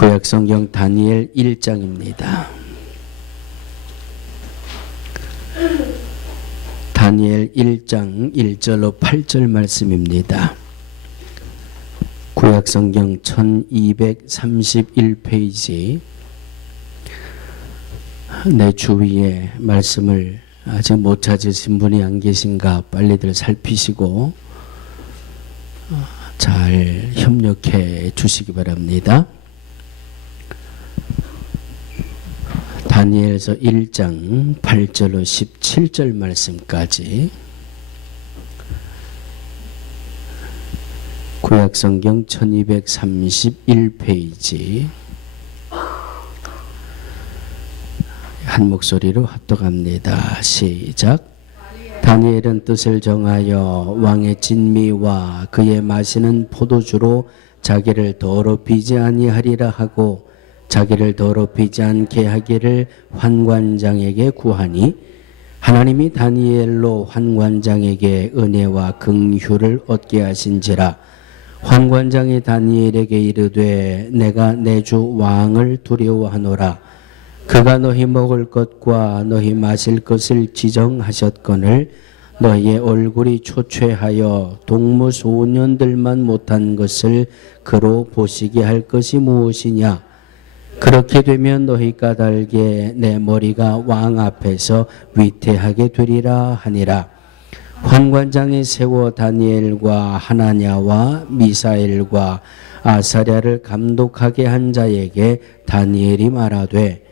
구약성경 다니엘 1장입니다. 다니엘 1장 1절로 8절 말씀입니다. 구약성경 1231페이지. 내 주위에 말씀을 아직 못 찾으신 분이 안 계신가 빨리들 살피시고 잘 협력해 주시기 바랍니다. 다니엘서 1장 8절로 17절 말씀까지 구약성경 1231페이지 한 목소리로 합독합니다. 시작. 다니엘은 뜻을 정하여 왕의 진미와 그의 마시는 포도주로 자기를 더럽히지 아니하리라 하고 자기를 더럽히지 않게 하기를 환관장에게 구하니 하나님이 다니엘로 환관장에게 은혜와 긍휼을 얻게 하신지라. 환관장이 다니엘에게 이르되 내가 내 주 왕을 두려워하노라. 그가 너희 먹을 것과 너희 마실 것을 지정하셨거늘 너희의 얼굴이 초췌하여 동무 소년들만 못한 것을 그로 보시게 할 것이 무엇이냐. 그렇게 되면 너희 까닭에 내 머리가 왕 앞에서 위태하게 되리라 하니라. 환관장이 세워 다니엘과 하나냐와 미사엘과 아사랴를 감독하게 한 자에게 다니엘이 말하되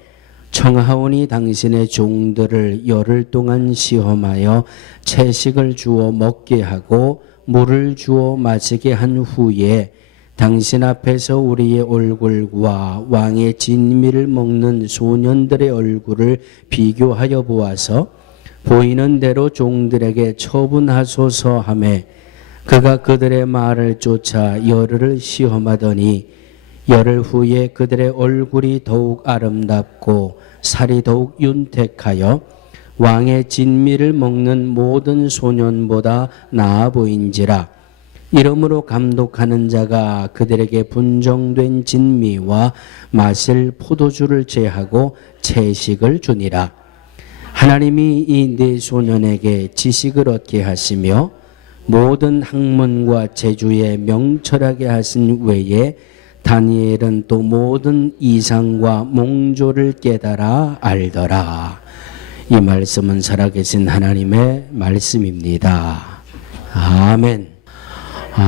청하오니 당신의 종들을 열흘 동안 시험하여 채식을 주어 먹게 하고 물을 주어 마시게 한 후에 당신 앞에서 우리의 얼굴과 왕의 진미를 먹는 소년들의 얼굴을 비교하여 보아서 보이는 대로 종들에게 처분하소서 하매 그가 그들의 말을 쫓아 열흘을 시험하더니 열흘 후에 그들의 얼굴이 더욱 아름답고 살이 더욱 윤택하여 왕의 진미를 먹는 모든 소년보다 나아 보인지라. 이러므로 감독하는 자가 그들에게 분정된 진미와 마실 포도주를 제하고 채식을 주니라. 하나님이 이 네 소년에게 지식을 얻게 하시며 모든 학문과 재주에 명철하게 하신 외에 다니엘은 또 모든 이상과 몽조를 깨달아 알더라. 이 말씀은 살아계신 하나님의 말씀입니다. 아멘.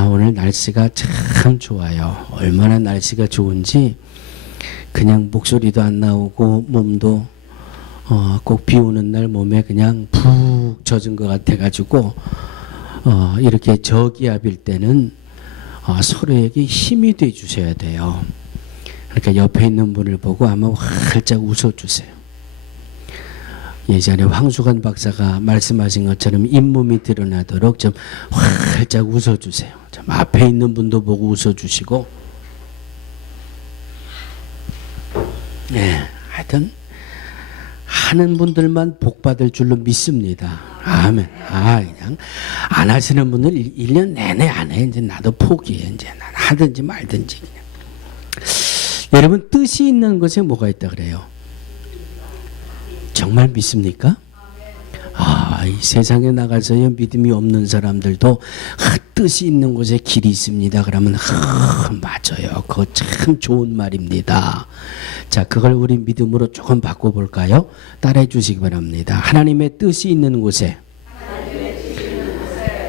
오늘 날씨가 참 좋아요. 얼마나 날씨가 좋은지 그냥 목소리도 안 나오고 몸도 꼭 비 오는 날 몸에 그냥 푹 젖은 것 같아가지고 이렇게 저기압일 때는 서로에게 힘이 돼 주셔야 돼요. 그러니까 옆에 있는 분을 보고 아마 활짝 웃어주세요. 예전에 황수관 박사가 말씀하신 것처럼 잇몸이 드러나도록 좀 활짝 웃어주세요. 좀 앞에 있는 분도 보고 웃어주시고, 네, 하여튼 하는 분들만 복 받을 줄로 믿습니다. 아멘. 그냥 안 하시는 분들 1년 내내 안 해. 이제 나도 포기해. 이제 난 하든지 말든지 그냥. 여러분 뜻이 있는 것에 뭐가 있다 그래요? 정말 믿습니까? 이 세상에 나가서요 믿음이 없는 사람들도 뜻이 있는 곳에 길이 있습니다. 그러면 맞아요. 그거 참 좋은 말입니다. 자, 그걸 우리 믿음으로 조금 바꿔볼까요? 따라해 주시기 바랍니다. 하나님의 뜻이 있는 곳에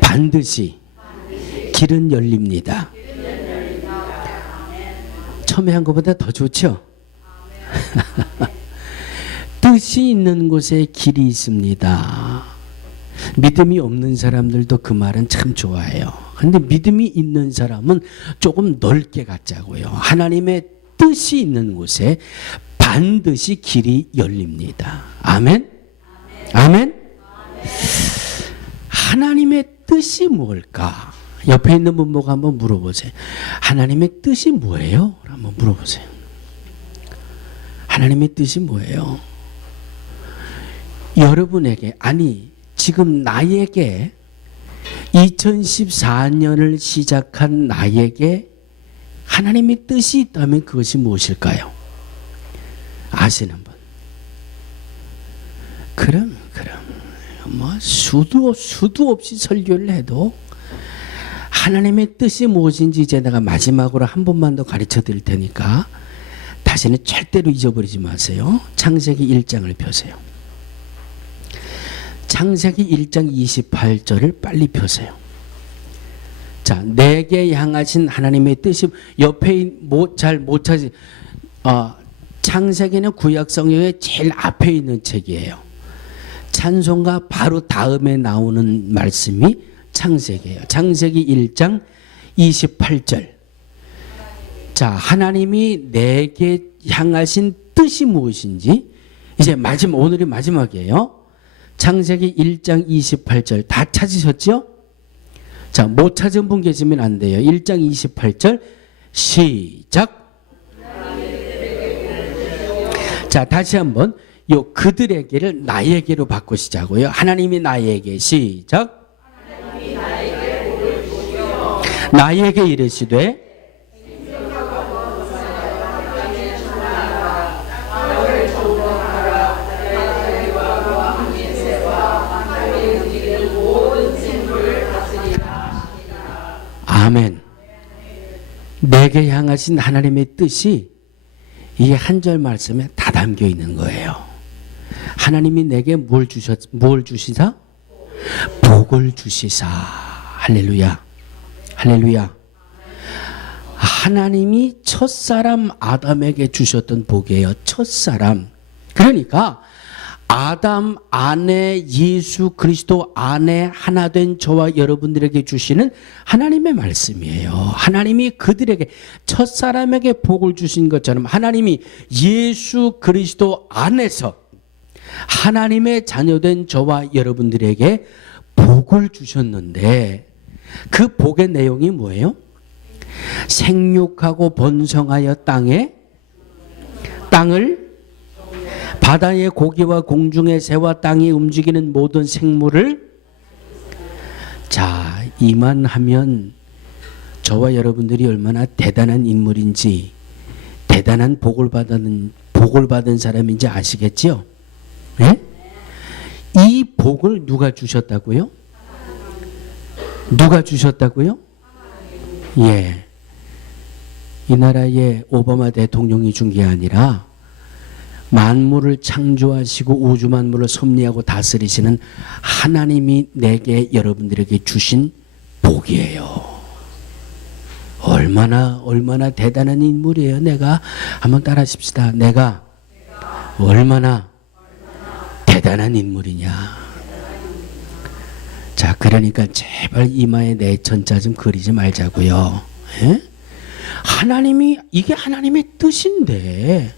반드시 길은 열립니다. 처음에 한 것보다 더 좋죠? 뜻이 있는 곳에 길이 있습니다. 믿음이 없는 사람들도 그 말은 참 좋아해요. 근데 믿음이 있는 사람은 조금 넓게 갖자고요. 하나님의 뜻이 있는 곳에 반드시 길이 열립니다. 아멘? 아멘? 하나님의 뜻이 뭘까? 옆에 있는 분 보고 한번 물어보세요. 하나님의 뜻이 뭐예요? 한번 물어보세요. 하나님의 뜻이 뭐예요? 여러분에게, 아니 지금 나에게 2014년을 시작한 나에게 하나님의 뜻이 있다면 그것이 무엇일까요? 아시는 분? 그럼 뭐 수도 없이 설교를 해도 하나님의 뜻이 무엇인지 이제 내가 마지막으로 한 번만 더 가르쳐 드릴 테니까 다시는 절대로 잊어버리지 마세요. 창세기 1장을 펴세요. 창세기 1장 28절을 빨리 펴세요. 자, 내게 향하신 하나님의 뜻이 옆에 잘 못 찾으. 창세기는 구약 성경의 제일 앞에 있는 책이에요. 찬송가 바로 다음에 나오는 말씀이 창세기예요. 창세기 1장 28절. 자, 하나님이 내게 향하신 뜻이 무엇인지 이제 오늘이 마지막이에요. 창세기 1장 28절 다 찾으셨죠? 자, 못 찾은 분 계시면 안 돼요. 1장 28절 시작. 자, 다시 한번 요 그들에게를 나에게로 바꾸시자고요. 하나님이 나에게 시작. 나에게 이르시되 아멘. 내게 향하신 하나님의 뜻이 이 한 절 말씀에 다 담겨 있는 거예요. 하나님이 내게 뭘 주시사? 복을 주시사. 할렐루야. 할렐루야. 하나님이 첫사람 아담에게 주셨던 복이에요. 첫사람. 그러니까 아담 안에 예수 그리스도 안에 하나 된 저와 여러분들에게 주시는 하나님의 말씀이에요. 하나님이 그들에게 첫사람에게 복을 주신 것처럼 하나님이 예수 그리스도 안에서 하나님의 자녀된 저와 여러분들에게 복을 주셨는데 그 복의 내용이 뭐예요? 생육하고 번성하여 땅을 바다의 고기와 공중의 새와 땅이 움직이는 모든 생물을 자, 이만하면 저와 여러분들이 얼마나 대단한 인물인지 대단한 복을 받은 사람인지 아시겠죠? 네? 이 복을 누가 주셨다고요? 누가 주셨다고요? 예. 이 나라의 오바마 대통령이 준 게 아니라 만물을 창조하시고 우주 만물을 섭리하고 다스리시는 하나님이 내게 여러분들에게 주신 복이에요. 얼마나 대단한 인물이에요. 내가 한번 따라하십시다. 내가 얼마나 대단한 인물이냐. 자, 그러니까 제발 이마에 내 천자 좀 그리지 말자고요. 에? 이게 하나님의 뜻인데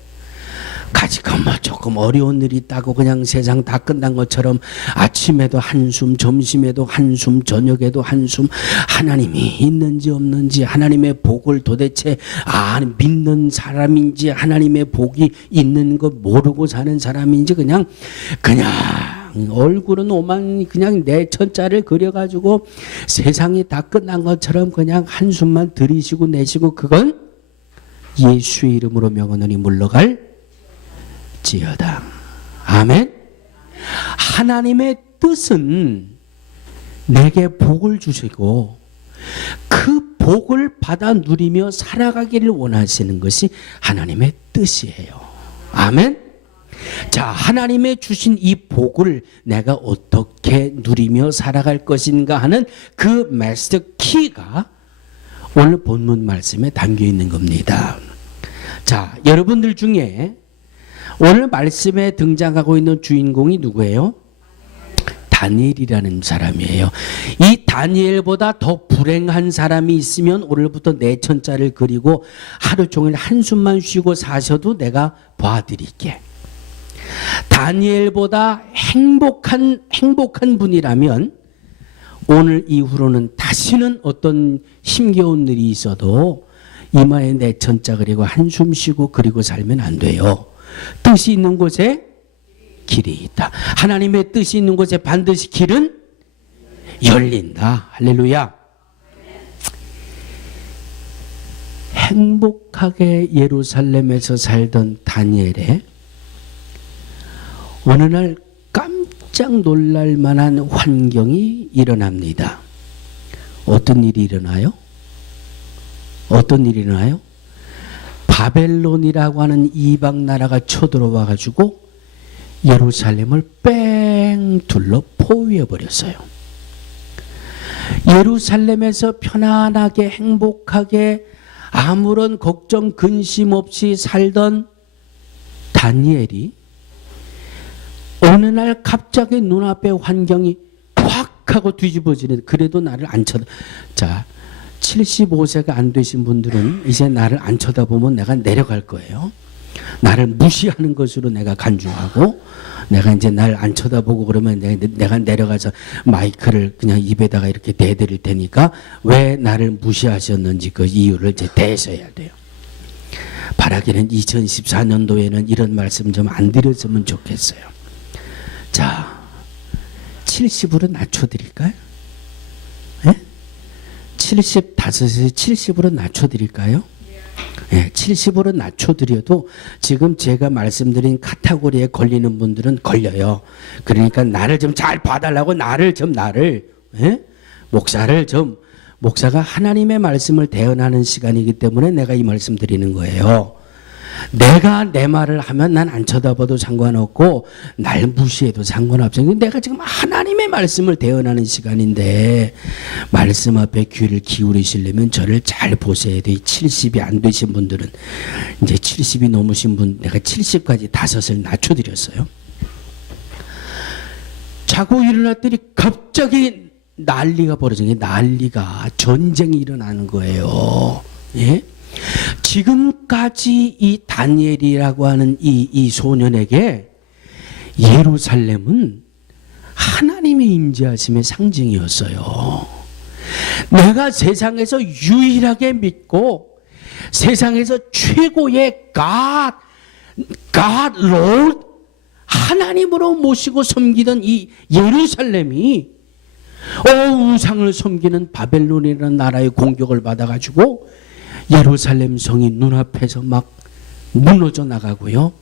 가지가마 조금 어려운 일이 있다고 그냥 세상 다 끝난 것처럼 아침에도 한숨, 점심에도 한숨, 저녁에도 한숨, 하나님이 있는지 없는지, 하나님의 복을 도대체 믿는 사람인지, 하나님의 복이 있는 거 모르고 사는 사람인지, 그냥 얼굴은 오만 그냥 내 천자를 그려가지고 세상이 다 끝난 것처럼 그냥 한숨만 들이쉬고 내쉬고, 그건 예수의 이름으로 명하노니 물러갈 지어다. 아멘. 하나님의 뜻은 내게 복을 주시고 그 복을 받아 누리며 살아가기를 원하시는 것이 하나님의 뜻이에요. 아멘. 자, 하나님의 주신 이 복을 내가 어떻게 누리며 살아갈 것인가 하는 그 마스터 키가 오늘 본문 말씀에 담겨 있는 겁니다. 자, 여러분들 중에 오늘 말씀에 등장하고 있는 주인공이 누구예요? 다니엘이라는 사람이에요. 이 다니엘보다 더 불행한 사람이 있으면 오늘부터 내 천자를 그리고 하루 종일 한숨만 쉬고 사셔도 내가 봐드릴게. 다니엘보다 행복한 분이라면 오늘 이후로는 다시는 어떤 힘겨운 일이 있어도 이마에 내 천자 그리고 한숨 쉬고 그리고 살면 안 돼요. 뜻이 있는 곳에 길이 있다. 하나님의 뜻이 있는 곳에 반드시 길은 열린다. 할렐루야. 행복하게 예루살렘에서 살던 다니엘의 어느 날 깜짝 놀랄 만한 환경이 일어납니다. 어떤 일이 일어나요? 어떤 일이 일어나요? 바벨론이라고 하는 이방 나라가 쳐들어와 가지고 예루살렘을 뺑 둘러 포위해 버렸어요. 예루살렘에서 편안하게 행복하게 아무런 걱정 근심 없이 살던 다니엘이 어느 날 갑자기 눈앞에 환경이 확 하고 뒤집어지는, 그래도 나를 안 쳐다. 자, 75세가 안 되신 분들은 이제 나를 안 쳐다보면 내가 내려갈 거예요. 나를 무시하는 것으로 내가 간주하고, 내가 이제 날 안 쳐다보고 그러면 내가 내려가서 마이크를 그냥 입에다가 이렇게 대드릴 테니까 왜 나를 무시하셨는지 그 이유를 이제 대셔야 돼요. 바라기는 2014년도에는 이런 말씀 좀 안 드렸으면 좋겠어요. 자, 70으로 낮춰드릴까요? 네? 75에서 70으로 낮춰드릴까요? 네, 70으로 낮춰드려도 지금 제가 말씀드린 카테고리에 걸리는 분들은 걸려요. 그러니까 나를 좀 잘 봐달라고, 나를 예? 목사가 하나님의 말씀을 대언하는 시간이기 때문에 내가 이 말씀 드리는 거예요. 내가 내 말을 하면 난 안 쳐다봐도 상관없고 날 무시해도 상관없어요. 내가 지금 하나님의 말씀을 대언하는 시간인데 말씀 앞에 귀를 기울이시려면 저를 잘 보셔야 돼요. 70이 안 되신 분들은, 이제 70이 넘으신 분 내가 70까지 5을 낮춰드렸어요. 자고 일어났더니 갑자기 난리가 벌어진 게, 난리가 전쟁이 일어나는 거예요. 예? 지금까지 이 다니엘이라고 하는 이 소년에게 예루살렘은 하나님의 임재하심의 상징이었어요. 내가 세상에서 유일하게 믿고 세상에서 최고의 God Lord 하나님으로 모시고 섬기던 이 예루살렘이 우상을 섬기는 바벨론이라는 나라의 공격을 받아가지고 예루살렘 성이 눈앞에서 막 무너져 나가고요.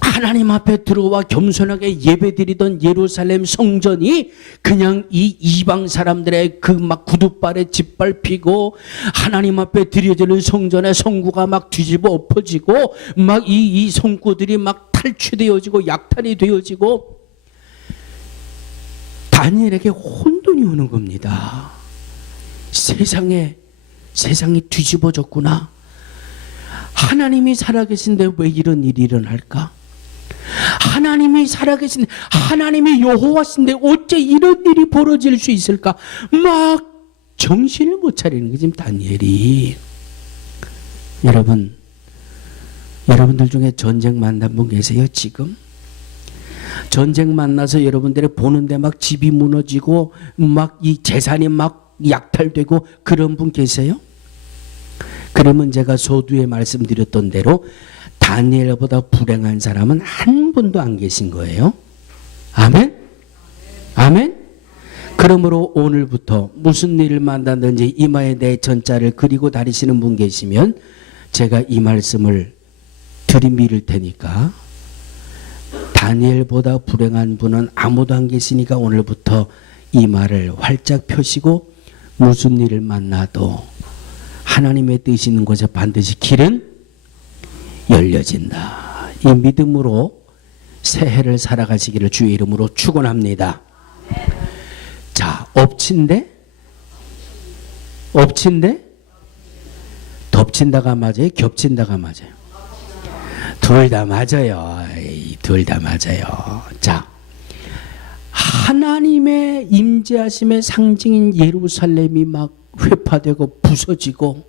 하나님 앞에 들어와 겸손하게 예배드리던 예루살렘 성전이 그냥 이 이방 사람들의 그 막 구두발에 짓밟히고 하나님 앞에 드려지는 성전의 성구가 막 뒤집어 엎어지고 막 이 성구들이 막 탈취되어지고 약탈이 되어지고 다니엘에게 혼돈이 오는 겁니다. 세상이 뒤집어졌구나. 하나님이 살아계신데 왜 이런 일이 일어날까? 하나님이 살아계신데, 하나님이 여호와신데 어째 이런 일이 벌어질 수 있을까? 막 정신을 못 차리는 게 지금 다니엘이. 여러분들 중에 전쟁 만난 분 계세요? 지금? 전쟁 만나서 여러분들이 보는데 막 집이 무너지고 막 이 재산이 막 약탈되고 그런 분 계세요? 그러면 제가 서두에 말씀드렸던 대로 다니엘보다 불행한 사람은 한 분도 안 계신 거예요. 아멘? 아멘? 그러므로 오늘부터 무슨 일을 만나든지 이마에 내 전자를 그리고 다니시는 분 계시면 제가 이 말씀을 들이밀을 테니까, 다니엘보다 불행한 분은 아무도 안 계시니까 오늘부터 이 말을 활짝 펴시고 무슨 일을 만나도 하나님의 뜻이 있는 곳에 반드시 길은 열려진다. 이 믿음으로 새해를 살아가시기를 주의 이름으로 축원합니다. 자, 엎친데 덮친다가 맞아요? 겹친다가 맞아요? 둘 다 맞아요. 둘 다 맞아요. 자, 하나님의 임재하심의 상징인 예루살렘이 막 회파되고 부서지고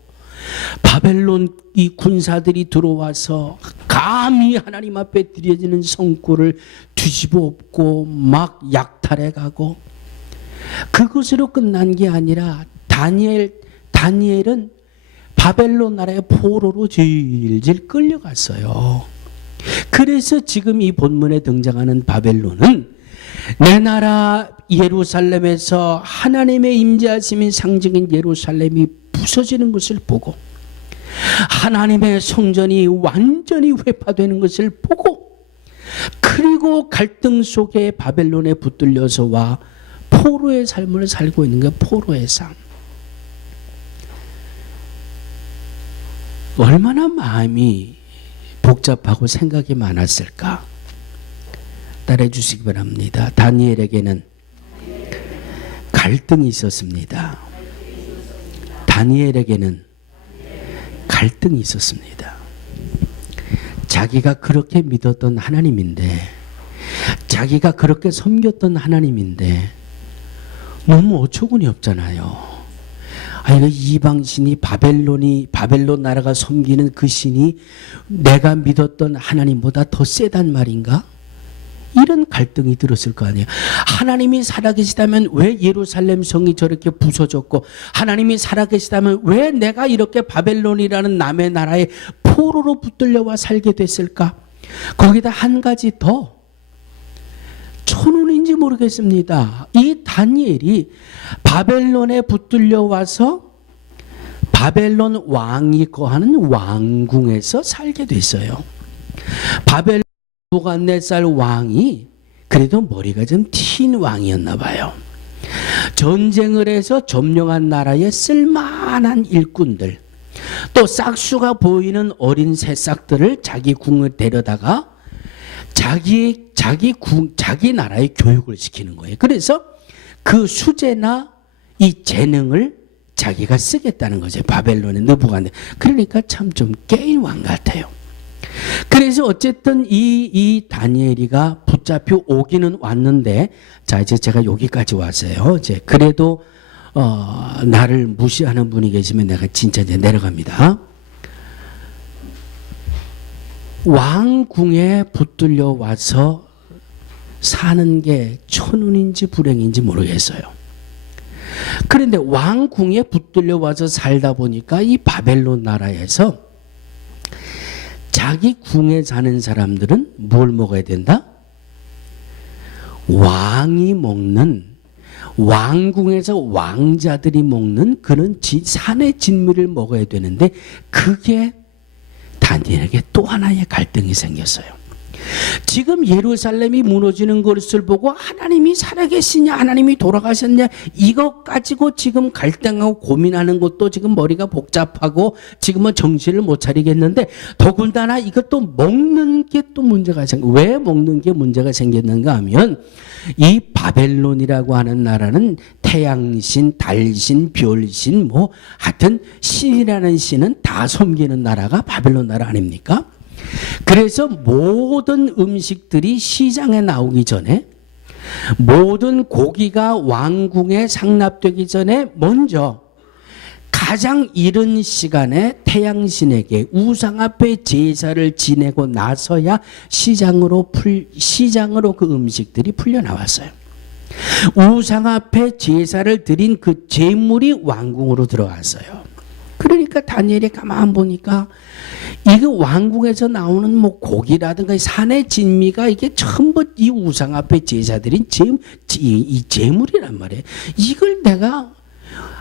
바벨론 이 군사들이 들어와서 감히 하나님 앞에 드려지는 성구를 뒤집어 엎고 막 약탈해가고, 그것으로 끝난 게 아니라 다니엘은 바벨론 나라의 포로로 질질 끌려갔어요. 그래서 지금 이 본문에 등장하는 바벨론은 내 나라 예루살렘에서 하나님의 임재하심이 상징인 예루살렘이 부서지는 것을 보고 하나님의 성전이 완전히 회파되는 것을 보고, 그리고 갈등 속에 바벨론에 붙들려서 와 포로의 삶을 살고 있는 거예요. 포로의 삶. 얼마나 마음이 복잡하고 생각이 많았을까? 따라해 주시기 바랍니다. 다니엘에게는 갈등이 있었습니다. 다니엘에게는 갈등이 있었습니다. 자기가 그렇게 믿었던 하나님인데, 자기가 그렇게 섬겼던 하나님인데 너무 어처구니 없잖아요. 이거 이방신이 바벨론 나라가 섬기는 그 신이 내가 믿었던 하나님보다 더 세단 말인가? 이런 갈등이 들었을 거 아니에요. 하나님이 살아계시다면 왜 예루살렘 성이 저렇게 부서졌고, 하나님이 살아계시다면 왜 내가 이렇게 바벨론이라는 남의 나라에 포로로 붙들려와 살게 됐을까? 거기다 한 가지 더, 천운인지 모르겠습니다. 이 다니엘이 바벨론에 붙들려 와서 바벨론 왕이 거하는 왕궁에서 살게 됐어요. 바벨론 느부갓네살 왕이 그래도 머리가 좀 튄 왕이었나 봐요. 전쟁을 해서 점령한 나라에 쓸만한 일꾼들, 또 싹수가 보이는 어린 새싹들을 자기 궁을 데려다가 자기 나라의 교육을 시키는 거예요. 그래서 그 수재나 이 재능을 자기가 쓰겠다는 거죠. 바벨론의 느부갓네. 그러니까 참 좀 깨인 왕 같아요. 그래서 어쨌든 이 다니엘이가 붙잡혀 오기는 왔는데, 자 이제 제가 여기까지 왔어요. 이제 그래도 나를 무시하는 분이 계시면 내가 진짜 이제 내려갑니다. 왕궁에 붙들려 와서 사는 게 천운인지 불행인지 모르겠어요. 그런데 왕궁에 붙들려 와서 살다 보니까 이 바벨론 나라에서 자기 궁에 사는 사람들은 뭘 먹어야 된다? 왕이 먹는, 왕궁에서 왕자들이 먹는 그런 산의 진미를 먹어야 되는데, 그게 다니엘에게 또 하나의 갈등이 생겼어요. 지금 예루살렘이 무너지는 것을 보고 하나님이 살아계시냐, 하나님이 돌아가셨냐, 이것 가지고 지금 갈등하고 고민하는 것도 지금 머리가 복잡하고 지금은 정신을 못 차리겠는데, 더군다나 이것도 먹는 게 또 문제가 왜 먹는 게 문제가 생겼는가 하면, 이 바벨론이라고 하는 나라는 태양신, 달신, 별신, 뭐 하여튼 신이라는 신은 다 섬기는 나라가 바벨론 나라 아닙니까? 그래서 모든 음식들이 시장에 나오기 전에, 모든 고기가 왕궁에 상납되기 전에 먼저 가장 이른 시간에 태양신에게 우상 앞에 제사를 지내고 나서야 시장으로 그 음식들이 풀려 나왔어요. 우상 앞에 제사를 드린 그 제물이 왕궁으로 들어갔어요. 그러니까 다니엘이 가만 보니까 이거 왕궁에서 나오는 뭐 고기라든가 산의 진미가 이게 전부 이 우상 앞에 제사드린 이 제물이란 말이에요. 이걸 내가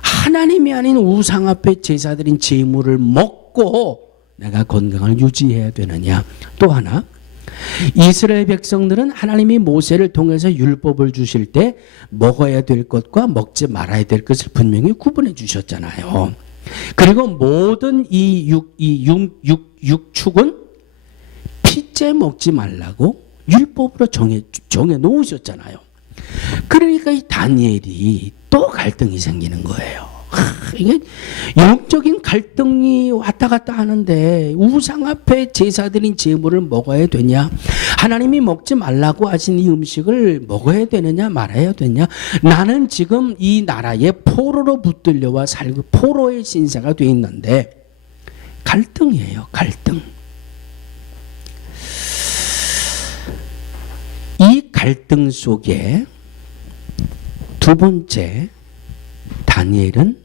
하나님이 아닌 우상 앞에 제사드린 제물을 먹고 내가 건강을 유지해야 되느냐. 또 하나, 이스라엘 백성들은 하나님이 모세를 통해서 율법을 주실 때 먹어야 될 것과 먹지 말아야 될 것을 분명히 구분해 주셨잖아요. 그리고 모든 이 육축은 피째 먹지 말라고 율법으로 정해 놓으셨잖아요. 그러니까 이 다니엘이 또 갈등이 생기는 거예요. 이게 영적인 갈등이 왔다 갔다 하는데, 우상 앞에 제사드린 제물을 먹어야 되냐, 하나님이 먹지 말라고 하신 이 음식을 먹어야 되느냐 말아야 되냐. 나는 지금 이 나라에 포로로 붙들려와 살고 포로의 신세가 돼 있는데, 갈등이에요. 갈등. 이 갈등 속에 두 번째, 다니엘은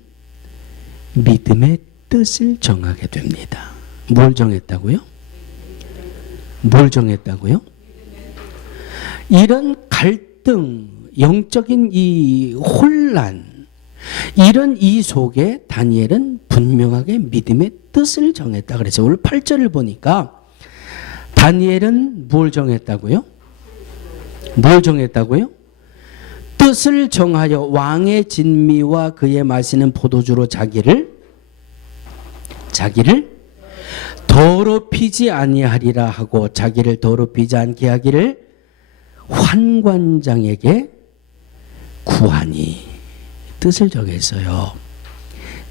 믿음의 뜻을 정하게 됩니다. 뭘 정했다고요? 뭘 정했다고요? 이런 갈등, 영적인 이 혼란, 이런 이 속에 다니엘은 분명하게 믿음의 뜻을 정했다 그랬어요. 오늘 8절을 보니까 다니엘은 뭘 정했다고요? 뭘 정했다고요? 뜻을 정하여 왕의 진미와 그의 마시는 포도주로 자기를 더럽히지 아니하리라 하고 자기를 더럽히지 않게 하기를 환관장에게 구하니. 뜻을 정했어요.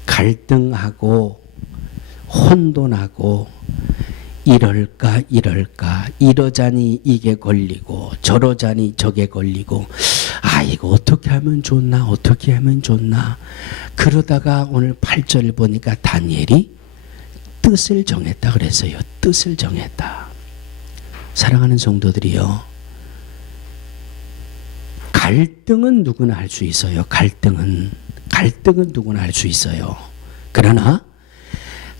갈등하고 혼돈하고 이럴까 이러자니 이게 걸리고 저러자니 저게 걸리고 이거 어떻게 하면 좋나 그러다가 오늘 8절을 보니까 다니엘이 뜻을 정했다 그랬어요. 뜻을 정했다. 사랑하는 성도들이요, 갈등은 누구나 할 수 있어요. 갈등은 누구나 할 수 있어요. 그러나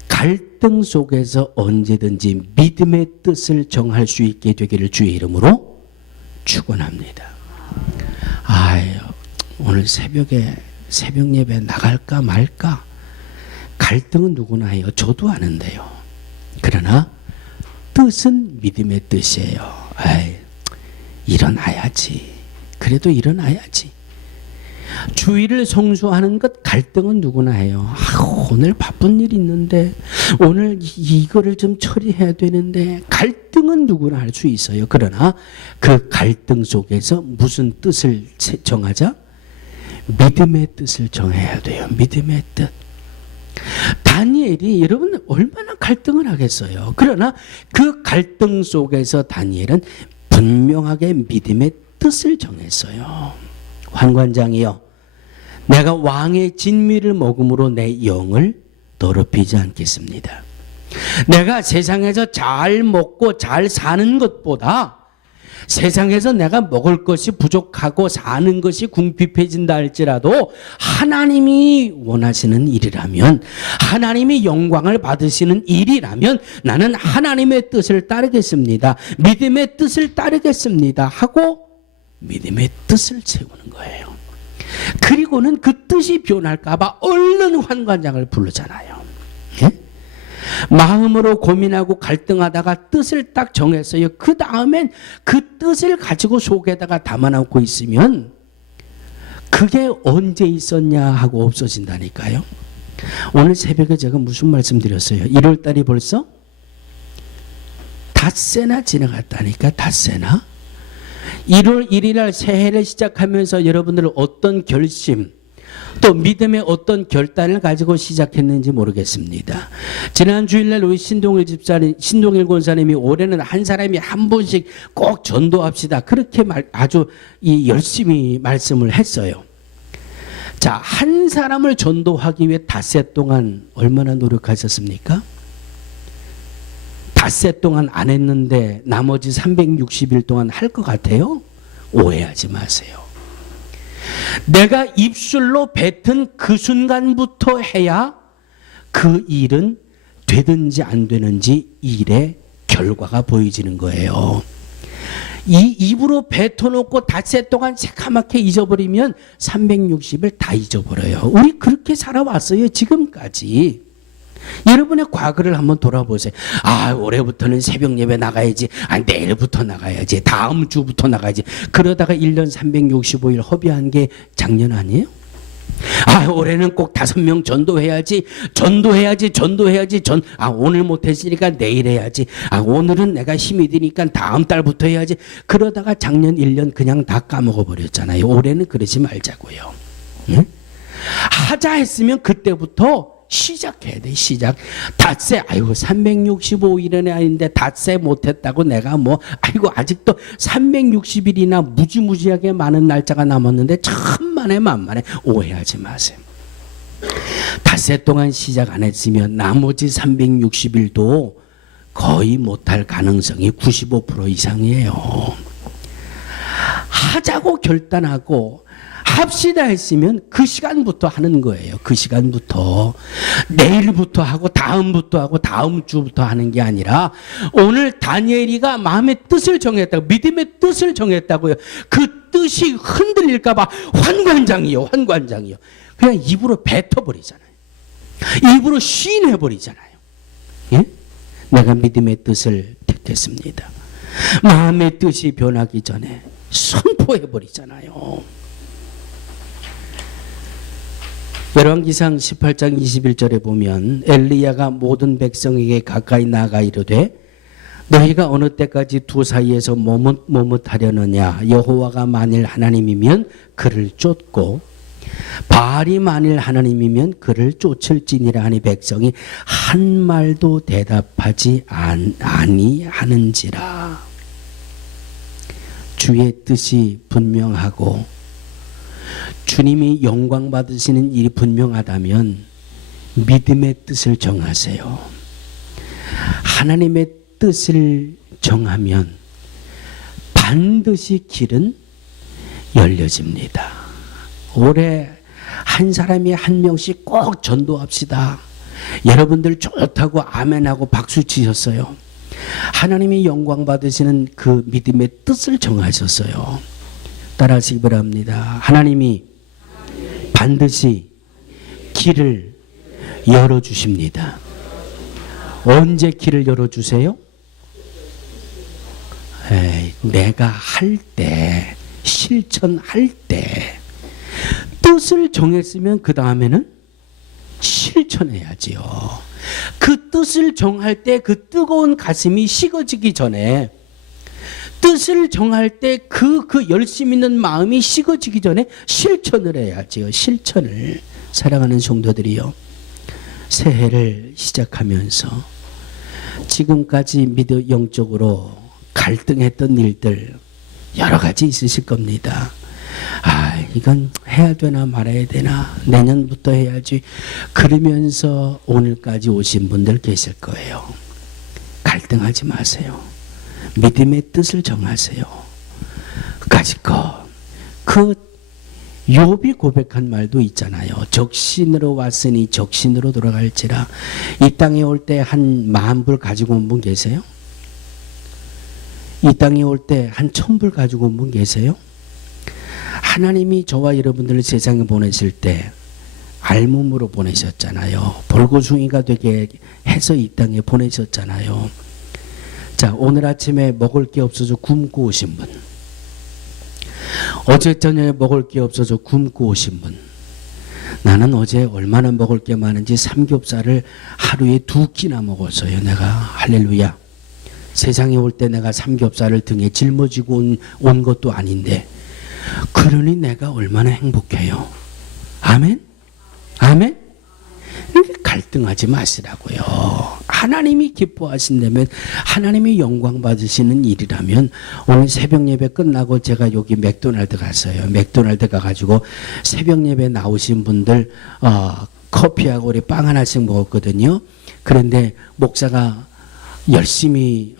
갈등 속에서 언제든지 믿음의 뜻을 정할 수 있게 되기를 주의 이름으로 축원합니다. 오늘 새벽에 새벽 예배 나갈까 말까 갈등은 누구나 해요. 저도 하는데요. 그러나 뜻은 믿음의 뜻이에요. 일어나야지. 그래도 일어나야지. 주일을 성수하는 것 갈등은 누구나 해요. 오늘 바쁜 일이 있는데 오늘 이거를 좀 처리해야 되는데 갈등은 누구나 할 수 있어요. 그러나 그 갈등 속에서 무슨 뜻을 정하자? 믿음의 뜻을 정해야 돼요. 믿음의 뜻. 다니엘이 여러분 얼마나 갈등을 하겠어요. 그러나 그 갈등 속에서 다니엘은 분명하게 믿음의 뜻을 정했어요. 환관장이여, 내가 왕의 진미를 먹음으로 내 영을 더럽히지 않겠습니다. 내가 세상에서 잘 먹고 잘 사는 것보다 세상에서 내가 먹을 것이 부족하고 사는 것이 궁핍해진다 할지라도 하나님이 원하시는 일이라면, 하나님이 영광을 받으시는 일이라면 나는 하나님의 뜻을 따르겠습니다. 믿음의 뜻을 따르겠습니다 하고 믿음의 뜻을 세우는 거예요. 그리고는 그 뜻이 변할까 봐 얼른 환관장을 부르잖아요. 예? 마음으로 고민하고 갈등하다가 뜻을 딱 정했어요. 그 다음엔 그 뜻을 가지고 속에다가 담아놓고 있으면 그게 언제 있었냐 하고 없어진다니까요. 오늘 새벽에 제가 무슨 말씀 드렸어요? 1월달이 벌써 닷새나 지나갔다니까. 닷새나 1월 1일 날 새해를 시작하면서 여러분들 어떤 결심 또 믿음의 어떤 결단을 가지고 시작했는지 모르겠습니다. 지난 주일날 우리 신동일 권사님이 올해는 한 사람이 한 번씩 꼭 전도합시다 그렇게 아주 열심히 말씀을 했어요. 자, 한 사람을 전도하기 위해 닷새 동안 얼마나 노력하셨습니까? 닷새 동안 안 했는데 나머지 360일 동안 할 것 같아요? 오해하지 마세요. 내가 입술로 뱉은 그 순간부터 해야 그 일은 되든지 안 되는지 일의 결과가 보여지는 거예요. 이 입으로 뱉어놓고 닷새 동안 새카맣게 잊어버리면 360일 다 잊어버려요. 우리 그렇게 살아왔어요. 지금까지. 여러분의 과거를 한번 돌아보세요. 올해부터는 새벽 예배 나가야지. 내일부터 나가야지. 다음 주부터 나가야지. 그러다가 1년 365일 허비한 게 작년 아니에요? 올해는 꼭 5명 전도해야지. 오늘 못했으니까 내일 해야지. 오늘은 내가 힘이 드니까 다음 달부터 해야지. 그러다가 작년 1년 그냥 다 까먹어 버렸잖아요. 올해는 그러지 말자고요. 응? 하자 했으면 그때부터 시작해야 돼. 시작. 닷새 365일은 아닌데 닷새 못했다고 내가 아직도 360일이나 무지무지하게 많은 날짜가 남았는데 천만에 만만에 오해하지 마세요. 닷새 동안 시작 안 했으면 나머지 360일도 거의 못할 가능성이 95% 이상이에요. 하자고 결단하고 합시다 했으면 그 시간부터 하는 거예요. 그 시간부터. 내일부터 하고 다음부터 하고 다음 주부터 하는 게 아니라 오늘 다니엘이가 마음의 뜻을 정했다고, 믿음의 뜻을 정했다고요. 그 뜻이 흔들릴까 봐 환관장이요. 그냥 입으로 뱉어버리잖아요. 일부러 시인해버리잖아요. 예? 내가 믿음의 뜻을 택했습니다. 마음의 뜻이 변하기 전에 선포해버리잖아요. 열왕기상 18장 21절에 보면 엘리야가 모든 백성에게 가까이 나아가 이르되 너희가 어느 때까지 두 사이에서 머뭇하려느냐. 여호와가 만일 하나님이면 그를 쫓고 바알이 만일 하나님이면 그를 쫓을지니라 하니 백성이 한 말도 대답하지 아니하는지라. 주의 뜻이 분명하고 주님이 영광 받으시는 일이 분명하다면 믿음의 뜻을 정하세요. 하나님의 뜻을 정하면 반드시 길은 열려집니다. 올해 한 사람이 한 명씩 꼭 전도합시다. 여러분들 좋다고 아멘하고 박수 치셨어요. 하나님이 영광 받으시는 그 믿음의 뜻을 정하셨어요. 따라하시기 바랍니다. 하나님이 반드시 길을 열어주십니다. 언제 길을 열어주세요? 내가 할 때, 실천할 때 뜻을 정했으면 그 다음에는 실천해야지요. 그 뜻을 정할 때 그 뜨거운 가슴이 식어지기 전에, 뜻을 정할 때 그 열심 있는 마음이 식어지기 전에 실천을 해야지요. 실천을. 사랑하는 성도들이요, 새해를 시작하면서 지금까지 영적으로 갈등했던 일들 여러 가지 있으실 겁니다. 이건 해야 되나 말아야 되나, 내년부터 해야지, 그러면서 오늘까지 오신 분들 계실 거예요. 갈등하지 마세요. 믿음의 뜻을 정하세요. 가지고 그 욥이 고백한 말도 있잖아요. 적신으로 왔으니 적신으로 돌아갈지라. 이 땅에 올 때 한 10,000불 가지고 온 분 계세요? 이 땅에 올 때 한 1,000불 가지고 온 분 계세요? 하나님이 저와 여러분들을 세상에 보내실 때 알몸으로 보내셨잖아요. 볼고숭이가 되게 해서 이 땅에 보내셨잖아요. 자, 오늘 아침에 먹을 게 없어서 굶고 오신 분, 어제 저녁에 먹을 게 없어서 굶고 오신 분, 나는 어제 얼마나 먹을 게 많은지 삼겹살을 하루에 2끼나 먹었어요. 내가. 할렐루야. 세상에 올 때 내가 삼겹살을 등에 짊어지고 온 것도 아닌데, 그러니 내가 얼마나 행복해요. 아멘? 아멘? 갈등하지 마시라고요. 하나님이 기뻐하신다면, 하나님이 영광 받으시는 일이라면, 오늘 새벽 예배 끝나고 제가 여기 맥도날드 갔어요. 맥도날드 가가지고 새벽 예배 나오신 분들 커피하고 우리 빵 하나씩 먹었거든요. 그런데 목사가 열심히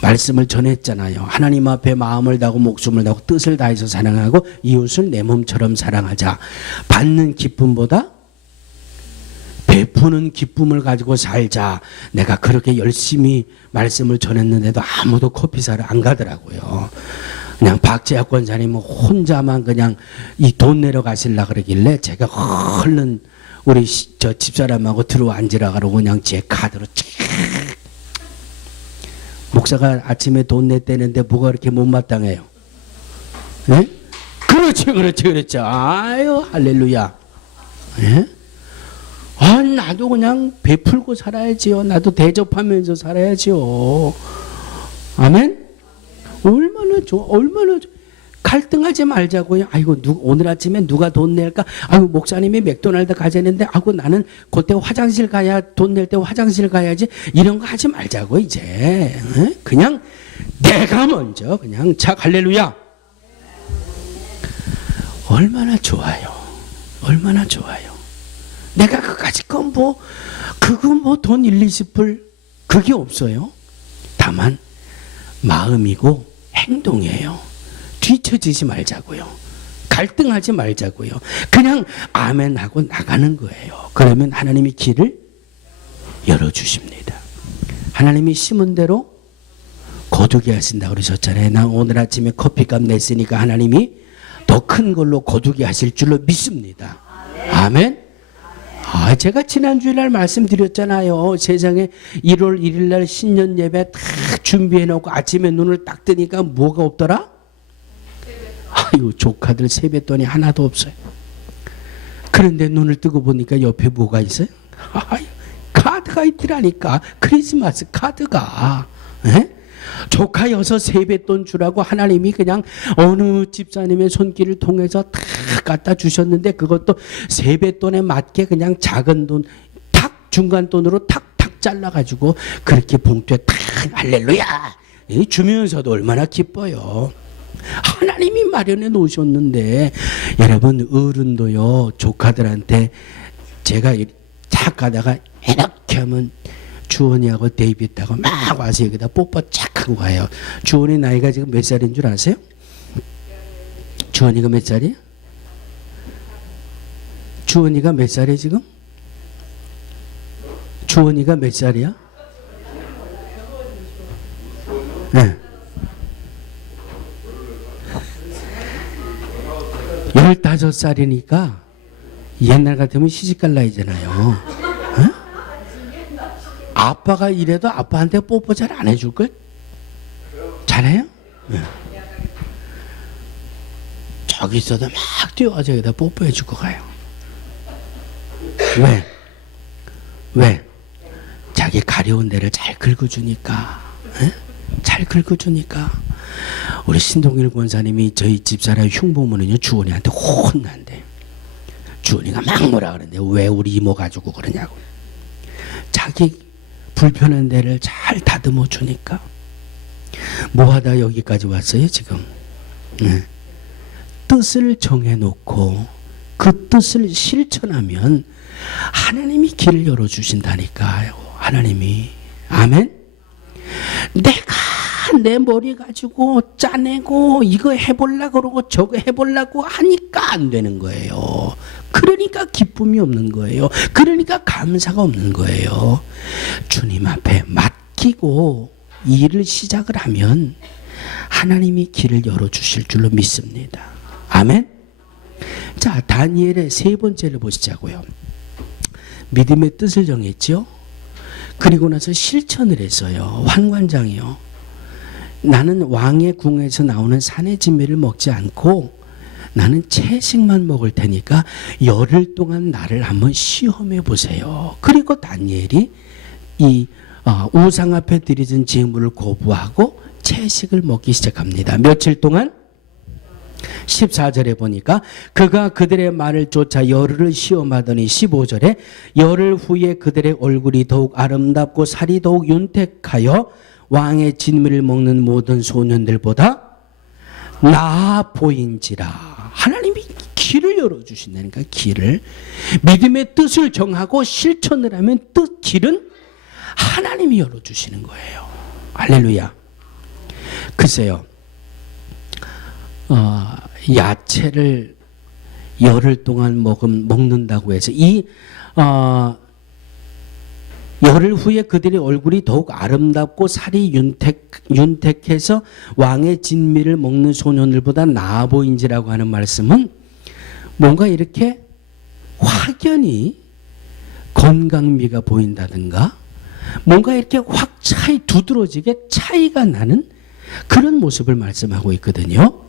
말씀을 전했잖아요. 하나님 앞에 마음을 다하고 목숨을 다하고 뜻을 다해서 사랑하고 이웃을 내 몸처럼 사랑하자. 받는 기쁨보다 베푸는 기쁨을 가지고 살자. 내가 그렇게 열심히 말씀을 전했는데도 아무도 커피 사러 안 가더라고요. 그냥 박재학 권사님은 혼자만 그냥 이 돈 내러 가실라 그러길래 제가 얼른 우리 저 집사람하고 들어와 앉으라 그러고 그냥 제 카드로 착. 목사가 아침에 돈 냈대는데 뭐가 그렇게 못마땅해요? 네? 그렇죠. 아유, 할렐루야. 네? 나도 그냥 베풀고 살아야지요. 나도 대접하면서 살아야지요. 아멘? 얼마나 좋아. 갈등하지 말자고요. 아이고, 오늘 아침에 누가 돈 낼까? 아이고, 목사님이 맥도날드 가자는데, 아이고, 나는 그때 화장실 가야, 돈 낼 때 화장실 가야지. 이런 거 하지 말자고, 이제. 그냥 내가 먼저, 그냥, 자, 할렐루야. 얼마나 좋아요. 내가 그까짓 건 그거 돈 1, 20불, 그게 없어요. 다만, 마음이고 행동이에요. 뒤처지지 말자고요. 갈등하지 말자고요. 그냥 아멘하고 나가는 거예요. 그러면 하나님이 길을 열어주십니다. 하나님이 심은 대로 거두게 하신다고 그러셨잖아요. 나 오늘 아침에 커피값 냈으니까 하나님이 더 큰 걸로 거두게 하실 줄로 믿습니다. 아멘? 제가 지난주에 날 말씀드렸잖아요. 세상에 1월 1일 날 신년 예배 다 준비해 놓고 아침에 눈을 딱 뜨니까 뭐가 없더라? 아유, 조카들 세뱃돈이 하나도 없어요. 그런데 눈을 뜨고 보니까 옆에 뭐가 있어요? 아유, 카드가 있더라니까. 크리스마스 카드가. 에? 조카 6 세뱃돈 주라고 하나님이 그냥 어느 집사님의 손길을 통해서 다 갖다 주셨는데, 그것도 세뱃돈에 맞게 그냥 작은 돈 탁 중간 돈으로 탁탁 잘라가지고 그렇게 봉투에 탁 할렐루야 주면서도 얼마나 기뻐요. 하나님이 마련해 놓으셨는데. 여러분, 어른도요, 조카들한테 제가 탁 가다가 이렇게 하면 주원이하고 데이비드하고 막 와서 여기다 뽀뽀 착 하고 가요. 주원이 나이가 지금 몇 살인 줄 아세요? 주원이가 몇 살이야? 주원이가 몇 살이야 지금? 주원이가 몇 살이야? 네. 15살이니까 옛날 같으면 시집갈 나이잖아요. 어? 아빠가 이래도 아빠한테 뽀뽀 잘 안 해줄걸? 잘해요? 네. 저기 있어도 막 뛰어와서 여기다 뽀뽀해 주고 가요. 왜? 왜? 자기 가려운 데를 잘 긁어주니까. 에? 잘 긁어주니까. 우리 신동일 권사님이 저희 집사람 흉보면은요, 주원이한테 혼난대. 주원이가 막 뭐라 그러는데 왜 우리 이모 가지고 그러냐고. 자기 불편한 데를 잘 다듬어 주니까. 뭐 하다 여기까지 왔어요 지금? 네. 뜻을 정해놓고 그 뜻을 실천하면 하나님이 길을 열어주신다니까요. 하나님이. 아멘. 내가 내 머리 가지고 짜내고 이거 해보려고 그러고 저거 해보려고 하니까 안 되는 거예요. 그러니까 기쁨이 없는 거예요. 그러니까 감사가 없는 거예요. 주님 앞에 맡기고 일을 시작을 하면 하나님이 길을 열어주실 줄로 믿습니다. 아멘. 자, 다니엘의 세 번째를 보시자고요. 믿음의 뜻을 정했죠. 그리고 나서 실천을 했어요. 환관장이요. 나는 왕의 궁에서 나오는 산의 진미를 먹지 않고 나는 채식만 먹을 테니까 열흘 동안 나를 한번 시험해 보세요. 그리고 다니엘이 이 우상 앞에 드려진 제물을 거부하고 채식을 먹기 시작합니다. 며칠 동안? 14절에 보니까 그가 그들의 말을 쫓아 열흘을 시험하더니 15절에 열흘 후에 그들의 얼굴이 더욱 아름답고 살이 더욱 윤택하여 왕의 진미를 먹는 모든 소년들보다 나아 보인지라. 하나님이 길을 열어주신다니까. 길을. 믿음의 뜻을 정하고 실천을 하면 길은 하나님이 열어주시는 거예요. 할렐루야. 글쎄요, 야채를 열흘 동안 먹는다고 해서 열흘 후에 그들의 얼굴이 더욱 아름답고 살이 윤택해서 왕의 진미를 먹는 소년들보다 나아 보인지라고 하는 말씀은 뭔가 이렇게 확연히 건강미가 보인다든가 뭔가 이렇게 확 두드러지게 차이가 나는 그런 모습을 말씀하고 있거든요.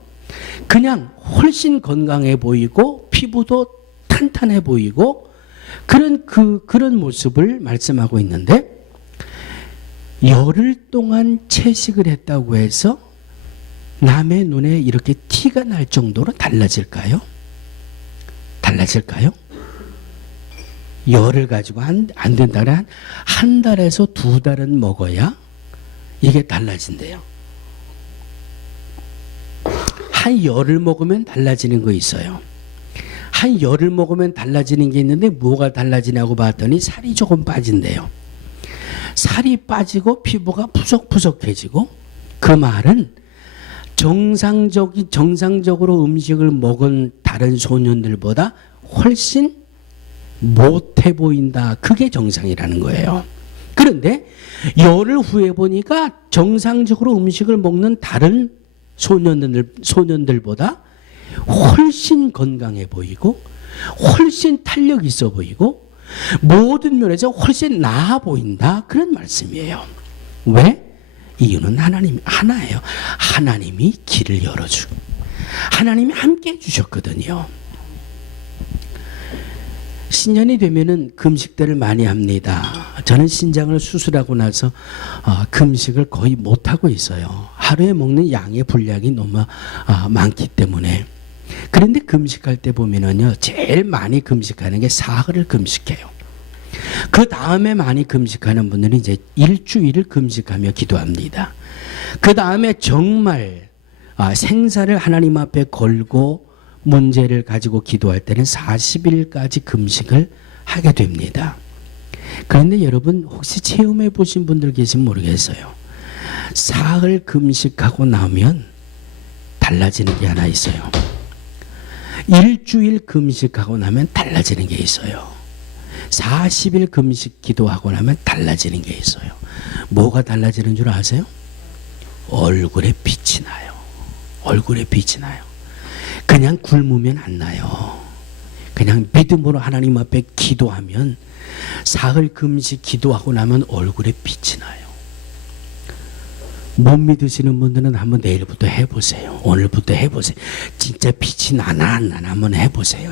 그냥 훨씬 건강해 보이고 피부도 탄탄해 보이고 그런 모습을 말씀하고 있는데, 열흘 동안 채식을 했다고 해서 남의 눈에 이렇게 티가 날 정도로 달라질까요? 달라질까요? 열흘 가지고 안 된다면 한 달에서 2달은 먹어야 이게 달라진대요. 한 열흘 먹으면 달라지는 거 있어요. 한 열흘 먹으면 달라지는 게 있는데 뭐가 달라지냐고 봤더니 살이 조금 빠진대요. 살이 빠지고 피부가 푸석푸석해지고, 그 말은 정상적으로 음식을 먹은 다른 소년들보다 훨씬 못해 보인다. 그게 정상이라는 거예요. 그런데 열흘 후에 보니까 정상적으로 음식을 먹는 다른 소년들보다 훨씬 건강해 보이고 훨씬 탄력 있어 보이고 모든 면에서 훨씬 나아 보인다. 그런 말씀이에요. 왜? 이유는 하나님 하나예요. 하나님이 길을 열어주고 하나님이 함께 해주셨거든요. 신년이 되면은 금식들을 많이 합니다. 저는 신장을 수술하고 나서 금식을 거의 못하고 있어요. 하루에 먹는 양의 분량이 너무 많기 때문에. 그런데 금식할 때 보면은요, 제일 많이 금식하는 게 사흘을 금식해요. 그 다음에 많이 금식하는 분들은 이제 일주일을 금식하며 기도합니다. 그 다음에 정말 생사를 하나님 앞에 걸고 문제를 가지고 기도할 때는 40일까지 금식을 하게 됩니다. 그런데 여러분 혹시 체험해 보신 분들 계시면 모르겠어요. 사흘 금식하고 나면 달라지는 게 하나 있어요. 일주일 금식하고 나면 달라지는 게 있어요. 40일 금식 기도하고 나면 달라지는 게 있어요. 뭐가 달라지는 줄 아세요? 얼굴에 빛이 나요. 얼굴에 빛이 나요. 그냥 굶으면 안 나요. 그냥 믿음으로 하나님 앞에 기도하면 사흘 금식 기도하고 나면 얼굴에 빛이 나요. 못 믿으시는 분들은 한번 내일부터 해보세요. 오늘부터 해보세요. 진짜 빛이 나나 안 나나 한번 해보세요.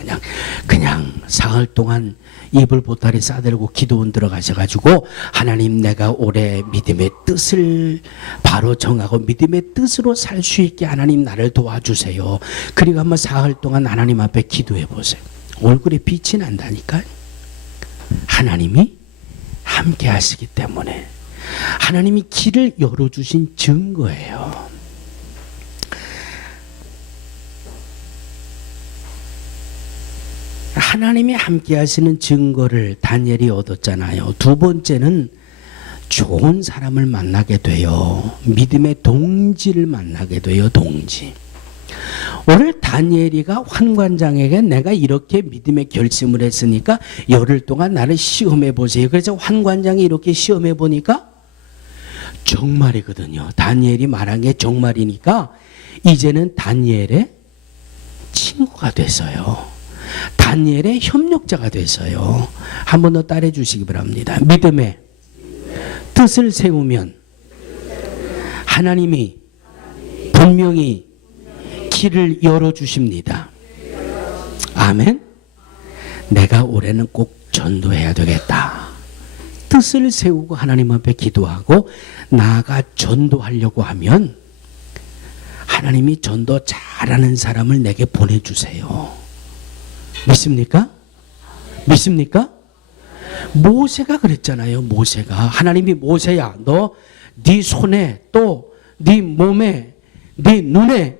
그냥 사흘 동안 이불 보따리 싸들고 기도원 들어가셔가지고 하나님 내가 올해 믿음의 뜻을 바로 정하고 믿음의 뜻으로 살 수 있게 하나님 나를 도와주세요. 그리고 한번 사흘 동안 하나님 앞에 기도해 보세요. 얼굴에 빛이 난다니까요. 하나님이 함께 하시기 때문에 하나님이 길을 열어주신 증거예요. 하나님이 함께 하시는 증거를 다니엘이 얻었잖아요. 두 번째는 좋은 사람을 만나게 돼요. 믿음의 동지를 만나게 돼요. 동지. 오늘 다니엘이가 환관장에게 내가 이렇게 믿음의 결심을 했으니까 열흘 동안 나를 시험해 보세요. 그래서 환관장이 이렇게 시험해 보니까 정말이거든요. 다니엘이 말한 게 정말이니까 이제는 다니엘의 친구가 됐어요. 다니엘의 협력자가 됐어요. 한 번 더 따라해 주시기 바랍니다. 믿음의 뜻을 세우면 하나님이 분명히 길을 열어주십니다. 아멘. 내가 올해는 꼭 전도해야 되겠다. 뜻을 세우고 하나님 앞에 기도하고 나아가 전도하려고 하면 하나님이 전도 잘하는 사람을 내게 보내주세요. 믿습니까? 믿습니까? 모세가 그랬잖아요. 모세가 하나님이 모세야 너 네 손에 또 네 몸에 네 눈에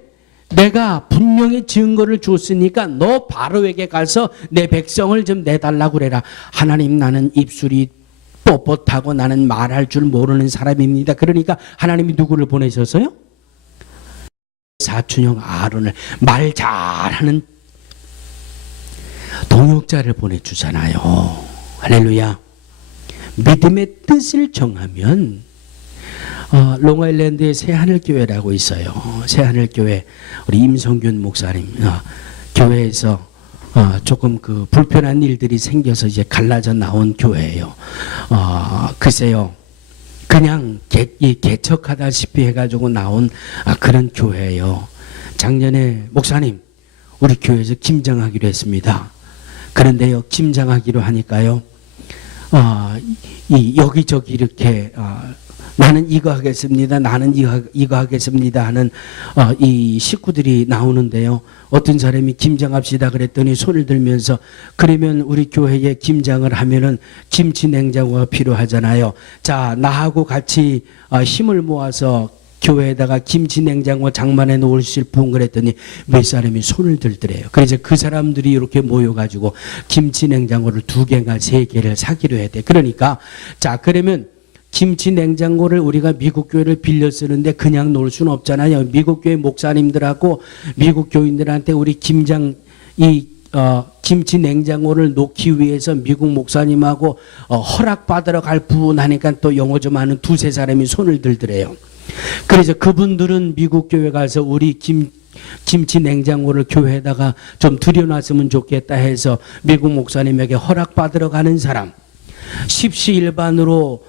내가 분명히 증거를 줬으니까 너 바로에게 가서 내 백성을 좀 내달라고 그래라. 하나님 나는 입술이 뻣뻣하고 나는 말할 줄 모르는 사람입니다. 그러니까 하나님이 누구를 보내셨어요? 사촌형 아론을 말 잘하는 동역자를 보내주잖아요. 할렐루야. 믿음의 뜻을 정하면 롱아일랜드에 새하늘교회라고 있어요. 새하늘교회 우리 임성균 목사님 교회에서 조금 그 불편한 일들이 생겨서 이제 갈라져 나온 교회예요. 글쎄요. 그냥 개척하다시피 해가지고 나온 그런 교회예요. 작년에 목사님 우리 교회에서 김장하기로 했습니다. 그런데요 김장하기로 하니까요 여기저기 이렇게 나는 이거 하겠습니다. 나는 이거 하겠습니다 하는 이 식구들이 나오는데요. 어떤 사람이 김장합시다 그랬더니 손을 들면서 그러면 우리 교회에 김장을 하면은 김치 냉장고가 필요하잖아요. 자, 나하고 같이 힘을 모아서 교회에다가 김치 냉장고 장만해 놓으실 분 그랬더니 몇 사람이 손을 들더래요. 그래서 그 사람들이 이렇게 모여가지고 김치 냉장고를 2개가 3개를 사기로 했대. 그러니까 자 그러면 김치 냉장고를 우리가 미국 교회를 빌려 쓰는데 그냥 놓을 수는 없잖아요. 미국 교회 목사님들하고 미국 교인들한테 우리 김치 냉장고를 놓기 위해서 미국 목사님하고 허락받으러 갈 부분 하니까 또 영어 좀 아는 2-3 사람이 손을 들더래요. 그래서 그분들은 미국 교회 가서 우리 김치 냉장고를 교회에다가 좀 들여놨으면 좋겠다 해서 미국 목사님에게 허락받으러 가는 사람, 십시일반으로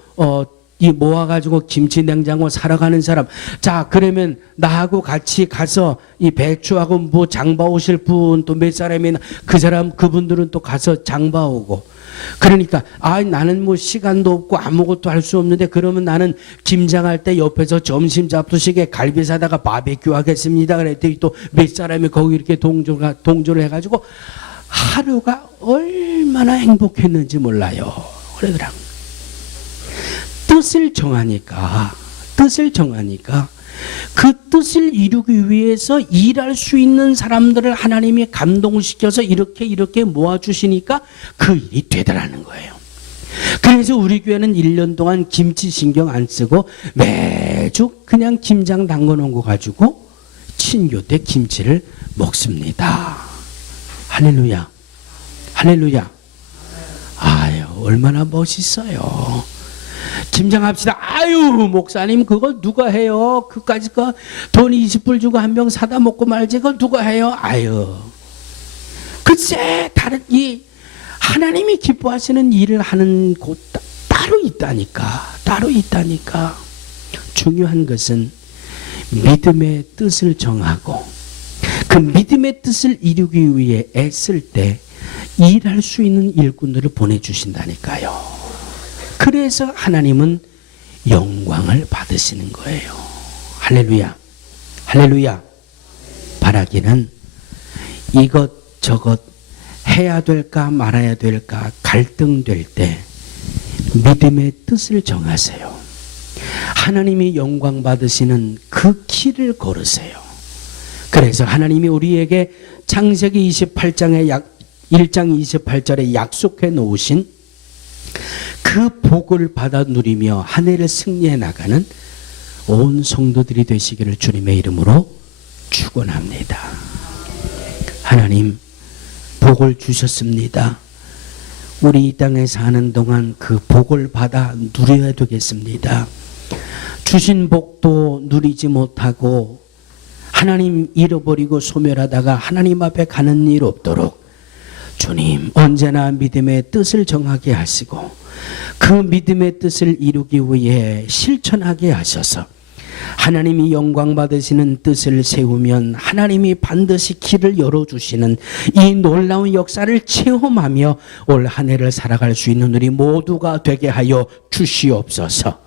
이 모아가지고 김치 냉장고 사러 가는 사람. 자, 그러면 나하고 같이 가서 이 배추하고 뭐 장봐 오실 분 또 몇 사람이나 그 사람 그분들은 또 가서 장봐 오고. 그러니까 나는 뭐 시간도 없고 아무것도 할 수 없는데 그러면 나는 김장할 때 옆에서 점심 잡수시게 갈비 사다가 바베큐 하겠습니다. 그랬더니 또 몇 사람이 거기 이렇게 동조를 해가지고 하루가 얼마나 행복했는지 몰라요. 그러더라고요. 뜻을 정하니까 그 뜻을 이루기 위해서 일할 수 있는 사람들을 하나님이 감동시켜서 이렇게 모아주시니까 그 일이 되더라는 거예요. 그래서 우리 교회는 1년 동안 김치 신경 안 쓰고 매주 그냥 김장 담궈놓은 거 가지고 친교 때 김치를 먹습니다. 할렐루야. 할렐루야. 아유, 얼마나 멋있어요. 김장합시다. 아유, 목사님 그걸 누가 해요? 그까짓 거 돈 20불 주고 한 병 사다 먹고 말지 그걸 누가 해요? 아유, 글쎄 다른 이 하나님이 기뻐하시는 일을 하는 곳 따로 있다니까. 중요한 것은 믿음의 뜻을 정하고 그 믿음의 뜻을 이루기 위해 애쓸 때 일할 수 있는 일꾼들을 보내주신다니까요. 그래서 하나님은 영광을 받으시는 거예요. 할렐루야. 할렐루야. 바라기는 이것저것 해야 될까 말아야 될까 갈등될 때 믿음의 뜻을 정하세요. 하나님이 영광 받으시는 그 길을 걸으세요. 그래서 하나님이 우리에게 창세기 28장의 1장 28절에 약속해 놓으신 그 복을 받아 누리며 한 해를 승리해 나가는 온 성도들이 되시기를 주님의 이름으로 축원합니다. 하나님 복을 주셨습니다. 우리 이 땅에 사는 동안 그 복을 받아 누려야 되겠습니다. 주신 복도 누리지 못하고 하나님 잃어버리고 소멸하다가 하나님 앞에 가는 일 없도록 주님 언제나 믿음의 뜻을 정하게 하시고 그 믿음의 뜻을 이루기 위해 실천하게 하셔서 하나님이 영광 받으시는 뜻을 세우면 하나님이 반드시 길을 열어주시는 이 놀라운 역사를 체험하며 올 한 해를 살아갈 수 있는 우리 모두가 되게 하여 주시옵소서.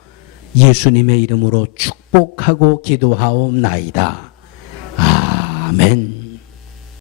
예수님의 이름으로 축복하고 기도하옵나이다. 아멘.